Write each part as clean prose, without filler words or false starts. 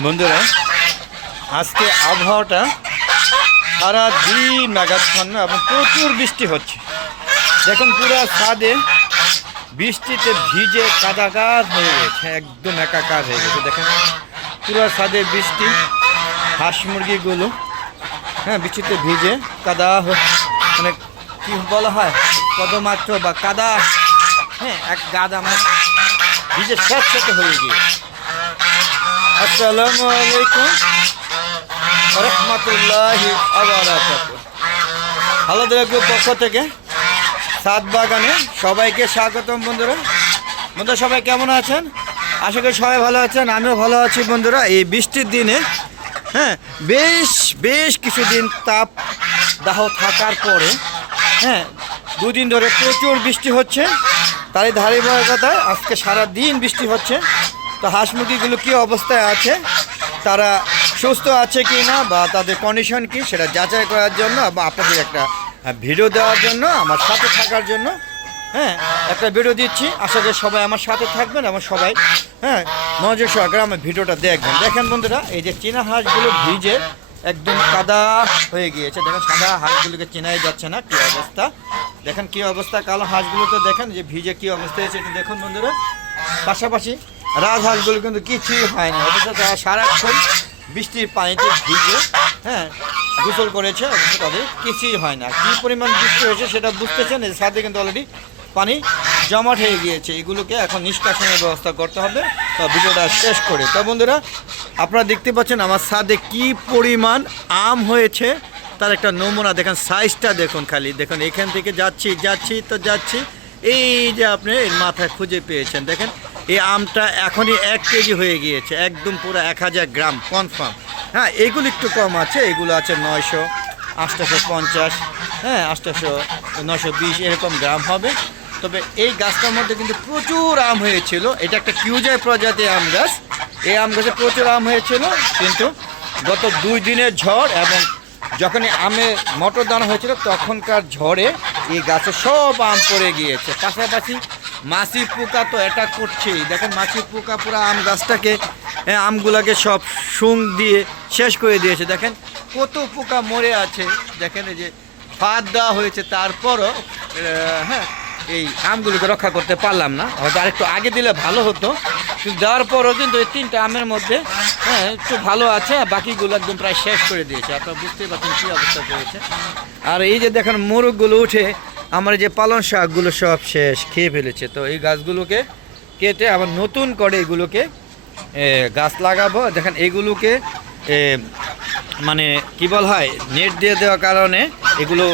বন্ধুরা, আজকে আবহাওয়াটা সারাদিন মেঘাচ্ছন্ন এবং প্রচুর বৃষ্টি হচ্ছে। দেখুন পুরো ছাদে বৃষ্টিতে ভিজে কাদাকার হয়ে গেছে, একদম একাকার হয়ে গেছে। দেখেন পুরো ছাদে বৃষ্টি, হাঁস মুরগিগুলো বৃষ্টিতে ভিজে কাদা, মানে কি বলা হয় কদমাত্র বা কাদা, এক গাদা মানে ভিজে স্যাঁতস্যাঁতে হয়ে গিয়েছে। আসসালামু আলাইকুম রহমতুল্লাহি আবারাকাতুহু। আলাদা গ্রুপ পক্ষ থেকে ছাদ বাগানে সবাইকে স্বাগতম। বন্ধুরা সবাই কেমন আছেন? আশা করি সবাই ভালো আছেন, আমিও ভালো আছি। বন্ধুরা, এই বৃষ্টির দিনে বেশ কিছুদিন তাপ দাহ থাকার পরে দুদিন ধরে প্রচুর বৃষ্টি হচ্ছে। তারই ধারাবাহিকতায় আজকে সারা দিন বৃষ্টি হচ্ছে। তো হাঁস মুরগিগুলো কী অবস্থায় আছে, তারা সুস্থ আছে কি না বা তাদের কন্ডিশন কি, সেটা যাচাই করার জন্য বা আপনাদের একটা ভিডিও দেওয়ার জন্য, আমার সাথে থাকার জন্য একটা ভিডিও দিচ্ছি। আশা করি সবাই আমার সাথে থাকবেন এবং সবাই মনোযোগ সহকারে আমার ভিডিওটা দেখবেন। দেখেন বন্ধুরা, এই যে চীনা হাঁসগুলো ভিজে একদম কাদা হয়ে গিয়েছে। দেখেন সাদা হাঁসগুলোকে চেনাই যাচ্ছে না, কী অবস্থা। দেখেন কী অবস্থা, কালো হাঁসগুলো তো দেখেন যে ভিজে কী অবস্থা হয়েছে এটা দেখুন বন্ধুরা। পাশাপাশি রাজহাঁসগুলো কিন্তু কিছুই হয়নি, অথচ তারা সারাক্ষণ বৃষ্টির পানিতে ভিজে গোসল করেছে, অথচ তাদের কিছুই হয় না। কী পরিমাণ বৃষ্টি হয়েছে সেটা বুঝতেছেন, এই ছাদে কিন্তু অলরেডি পানি জমাট হয়ে গিয়েছে। এগুলোকে এখন নিষ্কাশনের ব্যবস্থা করতে হবে। তো ভিডিওটা শেষ করে, তো বন্ধুরা আপনারা দেখতে পাচ্ছেন আমার ছাদে কী পরিমাণ আম হয়েছে তার একটা নমুনা দেখেন। সাইজটা দেখুন, খালি দেখুন, এখান থেকে যাচ্ছি এই যে আপনি এর মাথায় খুঁজে পেয়েছেন। দেখেন এই আমটা এখনই 1 কেজি হয়ে গিয়েছে, একদম পুরো 1000 গ্রাম কনফার্ম। এইগুলো একটু কম আছে, এগুলো আছে 900, 850, 800, 920 এরকম গ্রাম হবে। তবে এই গাছটার মধ্যে কিন্তু প্রচুর আম হয়েছিল। এটা একটা কিউজাই প্রজাতির আম গাছ। এই আম গাছে প্রচুর আম হয়েছিল, কিন্তু গত 2 দিনের ঝড় এবং যখনই আমের মটর দানা হয়েছিল তখনকার ঝড়ে এই গাছে সব আম পড়ে গিয়েছে। পাশাপাশি মাছি পোকা তো অ্যাটাক করছেই। দেখেন মাছি পোকা পুরো আম গাছটাকে, আমগুলাকে সব শুং দিয়ে শেষ করে দিয়েছে। দেখেন কত পোকা মরে আছে। দেখেন এই যে ফাঁদ দেওয়া হয়েছে, তারপরও এই আমগুলোকে রক্ষা করতে পারলাম না। হয়তো আরেকটু আগে দিলে ভালো হতো, কিন্তু দেওয়ার পরও কিন্তু এই 3টা আমের মধ্যে একটু ভালো আছে, বাকিগুলো একদম প্রায় শেষ করে দিয়েছে। আপনারা বুঝতেই পারছেন কী অবস্থা করেছে। আর এই যে দেখেন মোরগগুলো উঠে আমার যে পালং শাকগুলো সব শেষ খেয়ে ফেলেছে। তো এই গাছগুলোকে কেটে আবার নতুন করে এগুলোকে গাছ লাগাবো। দেখেন এইগুলোকে মানে কী বলা হয়, নেট দিয়ে দেওয়ার কারণে এগুলো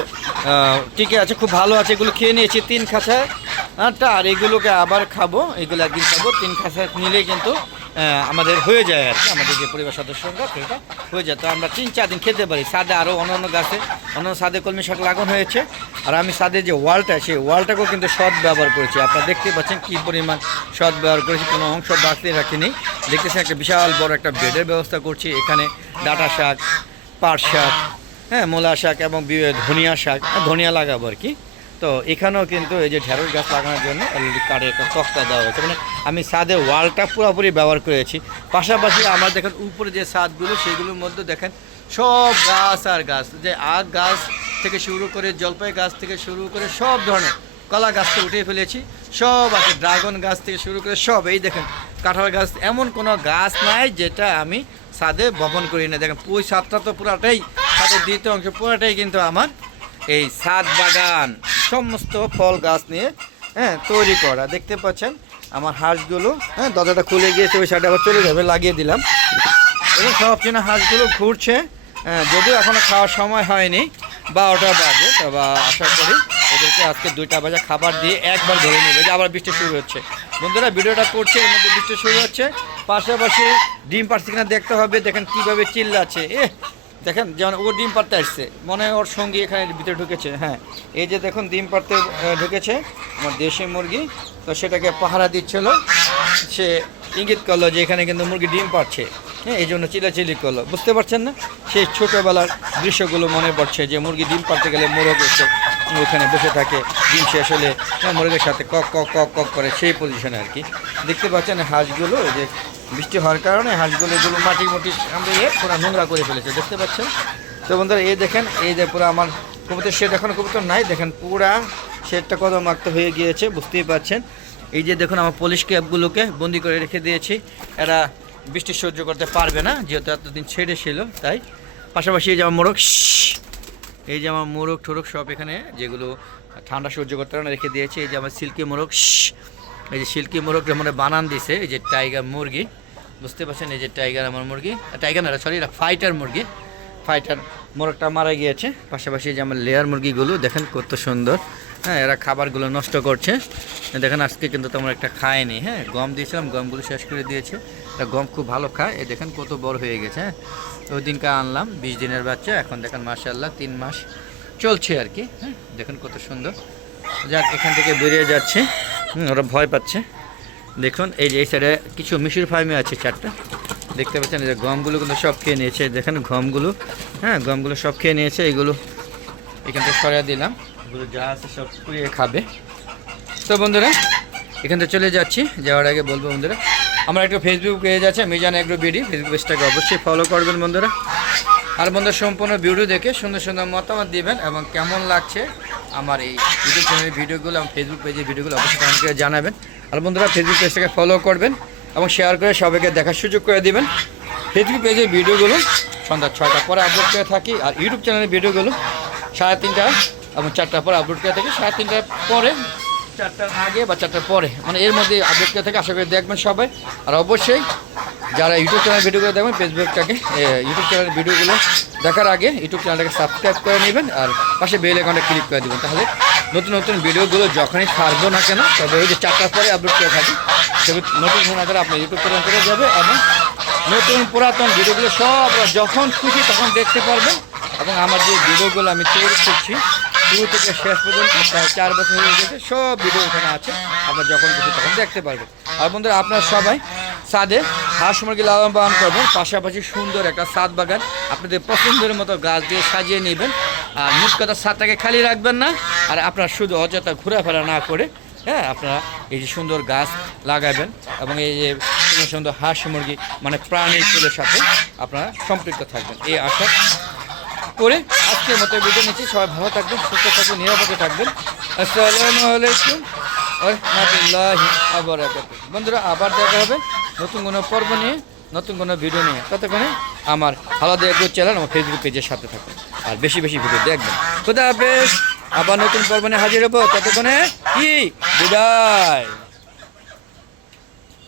টিকে আছে, খুব ভালো আছে। এগুলো খেয়ে নিয়েছি 3 খাঁচাটা, আর এগুলোকে আবার খাবো, এগুলো একদিন খাবো। 3 খাঁচা নিলেই কিন্তু আমাদের হয়ে যায় আর কি, আমাদের যে পরিবার সদস্য সংখ্যা সেটা হয়ে যায়। তো আমরা 3-4 দিন খেতে পারি। ছাদে আরও অন্য গাছে ছাদে কলমি শাক লাগানো হয়েছে। আর আমি ছাদে যে ওয়ালটা, সেই ওয়ালটাকেও কিন্তু সৎ ব্যবহার করেছি। আপনারা দেখতে পাচ্ছেন কী পরিমাণ সৎ ব্যবহার করেছি, কোনো অংশ বাড়তে রাখিনি। দেখতেছেন একটা বিশাল বড় একটা বেডের ব্যবস্থা করছি। এখানে ডাঁটা শাক, পাট শাক, মূলা শাক এবং ধনিয়া শাক, ধনিয়া লাগাবো আর কি। তো এখানেও কিন্তু এই যে ঢেঁড়স গাছ লাগানোর জন্য অলরেডি কাঠের একটা তক্তা দেওয়া হয়েছে, মানে আমি ছাদে ওয়ালটা পুরোপুরি ব্যবহার করেছি। পাশাপাশি আমার দেখেন উপরে যে ছাদগুলো, সেগুলোর মধ্যে দেখেন সব গাছ আর গাছ, যে আখ গাছ থেকে শুরু করে জলপাই গাছ থেকে শুরু করে সব ধরনের, কলা গাছটা উঠিয়ে ফেলেছি, সব আছে, ড্রাগন গাছ থেকে শুরু করে সব। এই দেখেন কাঁঠাল গাছ, এমন কোনো গাছ নাই যেটা আমি ছাদে বপন করি না। দেখেন ওই ছাদটা তো পুরাটাই, ছাদের দ্বিতীয় অংশ পুরাটাই কিন্তু আমার এই ছাদ বাগান, সমস্ত ফল গাছ নিয়ে তৈরি করা। দেখতে পাচ্ছেন আমার হাঁসগুলো, দরজাটা খুলে গিয়েছে, ওই সাইডে আবার চলে যাবে, লাগিয়ে দিলাম। এবং সব চেনা হাঁসগুলো ঘুরছে, যদিও এখনও খাওয়ার সময় হয়নি, 12টা বাজে। তবে আশা করি ওদেরকে আজকে 2টা বাজে খাবার দিয়ে একবার ধরে নেবে, যে আবার বৃষ্টি শুরু হচ্ছে। বন্ধুরা ভিডিওটা করছে, এর মধ্যে বৃষ্টি শুরু হচ্ছে। পাশাপাশি ডিম পাড়ছে কিনা দেখতে হবে। দেখেন কীভাবে চিল্লাচ্ছে, দেখেন যেমন ও ডিম পাড়তে আসছে, মনে হয় ওর সঙ্গী এখানে ভিতরে ঢুকেছে। এই যে দেখুন ডিম পাড়তে ঢুকেছে আমার দেশি মুরগি। তো সেটাকে পাহারা দিচ্ছিল, সে ইঙ্গিত করলো যে এখানে কিন্তু মুরগি ডিম পাড়ছে, এই জন্য চিলাচিলি করলো। বুঝতে পারছেন না, সেই ছোটোবেলার দৃশ্যগুলো মনে পড়ছে, যে মুরগি ডিম পাড়তে গেলে মোরগ এসে ওখানে বসে থাকে, ডিম শেষ হলে মোরগের সাথে কক কক কক কক করে, সেই পজিশনে আর কি। দেখতে পাচ্ছেন হাঁসগুলো যে বৃষ্টি হওয়ার কারণে হাঁসগুলো এগুলো মাটি কামড়িয়ে পুরো নোংরা করে ফেলেছে, দেখতে পাচ্ছেন। তো বন্ধুরা এই দেখেন, এই যে পুরো আমার কবুতর শেড, এখন কবুতর নাই, দেখেন পুরা শেডটা কত মাক্ত হয়ে গিয়েছে, বুঝতেই পারছেন। এই যে দেখুন আমার পলিশ ক্যাপগুলোকে বন্দি করে রেখে দিয়েছি, এরা বৃষ্টি সহ্য করতে পারবে না, যেহেতু এতদিন ছেড়ে ছিল তাই। পাশাপাশি এই যে আমার মোরগ, এই যে আমার মোরগ ঠোরগ সব এখানে যেগুলো ঠান্ডা সহ্য করতে পারে না রেখে দিয়েছি। এই যে আমার সিল্কি মোরগ, এই যে সিল্কি মোরগ মানে বানান দিছে, এই যে টাইগার মুরগি, বুঝতে পারছেন। এই যে টাইগার আমার মুরগি, টাইগার না সরি, এটা ফাইটার মুরগি, ফাইটার মোরগটা মারা গিয়েছে। পাশাপাশি যে আমার লেয়ার মুরগিগুলো দেখেন কত সুন্দর, হ্যাঁ এরা খাবারগুলো নষ্ট করছে। দেখেন আজকে কিন্তু তেমন একটা খায়নি, হ্যাঁ গম দিয়েছিলাম, গমগুলো শেষ করে দিয়েছে। এটা গম খুব ভালো খায়, এই দেখেন কত বড় হয়ে গেছে। হ্যাঁ ওই দিনকে আনলাম 20 দিনের বাচ্চা, এখন দেখেন মাশাআল্লাহ 3 মাস চলছে আর কি। হ্যাঁ দেখেন কত সুন্দর। যাক এখান থেকে বেরিয়ে যাচ্ছে, ওরা ভয় পাচ্ছে। দেখুন এই যে এই সাইডে কিছু মিশির ফার্মে আছে 4টা, দেখতে পাচ্ছেন। এই যে গমগুলো কিন্তু সব খেয়ে নিয়েছে, দেখেন গমগুলো, হ্যাঁ গমগুলো সব খেয়ে নিয়েছে। এইগুলো এখান থেকে সরিয়ে দিলাম, এগুলো যা আছে সব পুড়িয়ে খাবে। তো বন্ধুরা এখান থেকে চলে যাচ্ছি, যাওয়ার আগে বলবো বন্ধুরা আমার একটা ফেসবুক পেজ আছে মিজান এগ্রো বিডি, ফেসবুক পেজটাকে অবশ্যই ফলো করবেন বন্ধুরা। আর বন্ধুরা সম্পূর্ণ ভিডিও দেখে সুন্দর সুন্দর মতামত দিবেন, এবং কেমন লাগছে আমার এই ইউটিউব চ্যানেলের ভিডিওগুলো, আমার ফেসবুক পেজের ভিডিওগুলো অবশ্যই কমেন্ট করে জানাবেন। আর বন্ধুরা ফেসবুক পেজটাকে ফলো করবেন এবং শেয়ার করে সবাইকে দেখার সুযোগ করে দিবেন। ফেসবুক পেজের ভিডিওগুলো সন্ধ্যা 6টার পরে আপলোড করে থাকি, আর ইউটিউব চ্যানেলের ভিডিওগুলো 3:30 এবং 4টার পরে আপলোড করে থাকি। 3:30টার পরে, 4টার আগে বা 4টার পরে, মানে এর মধ্যে আপলোড করে থাকে। আশা করি দেখবেন সবাই। আর অবশ্যই যারা ইউটিউব চ্যানেল ভিডিওগুলো দেখবেন, ফেসবুকটাকে ইউটিউব চ্যানেল ভিডিওগুলো দেখার আগে ইউটিউব চ্যানেলটাকে সাবস্ক্রাইব করে নেবেন, আর পাশে বেল আইকনটা ক্লিক করে দেবেন। তাহলে নতুন নতুন ভিডিওগুলো যখনই ছাড়বো না কেন, তবে ওই যে 4টার পরে আপলোড করে থাকি, সেগুলো নোটিফিকেশন আকারে আপনার ইউটিউব চ্যানেল করে যাবে, এবং নতুন পুরাতন ভিডিওগুলো সব যখন খুশি তখন দেখতে পারবেন। এবং আমার যে ভিডিওগুলো আমি তৈরি করছি শুরু থেকে শেষ পর্যন্ত প্রায় 4 বছর হয়ে গেছে, সব ভিডিও এখানে আছে, আপনার যখন খুশি তখন দেখতে পারবেন। আর বন্ধুরা আপনারা সবাই ছাদে হাঁস মুরগি লালন পালন করবেন, পাশাপাশি সুন্দর একটা ছাদ বাগান আপনাদের পছন্দের মতো গাছ দিয়ে সাজিয়ে নেবেন। আর মোট কথা ছাদটাকে খালি রাখবেন না, আর আপনারা শুধু অযথা ঘোরাফেরা না করে, হ্যাঁ আপনারা এই যে সুন্দর গাছ লাগাবেন, এবং এই যে সুন্দর সুন্দর হাঁস মুরগি মানে প্রাণীগুলোর সাথে আপনারা সম্পৃক্ত থাকবেন, এই আশা করে আজকের মতো ভিডিও নিচ্ছি। সবাই ভালো থাকবেন, সুস্থ থাকবেন, নিরাপদে থাকবেন। আসসালামু আলাইকুম ওয়া রাহমাতুল্লাহি ওয়া বারাকাতুহু। বন্ধুরা আবার দেখা হবে নতুন কোনো পর্ব নিয়ে, নতুন কোনো ভিডিও নিয়ে। ততক্ষণে আমার আলাদা এগ্রো চ্যানেল আমার ফেসবুক পেজের সাথে থাকুন, আর বেশি বেশি ভিডিও দেখবেন। খোদা হাফেজ, আবার নতুন পর্ব নিয়ে হাজির হবো। ততক্ষণে কি বিদায়।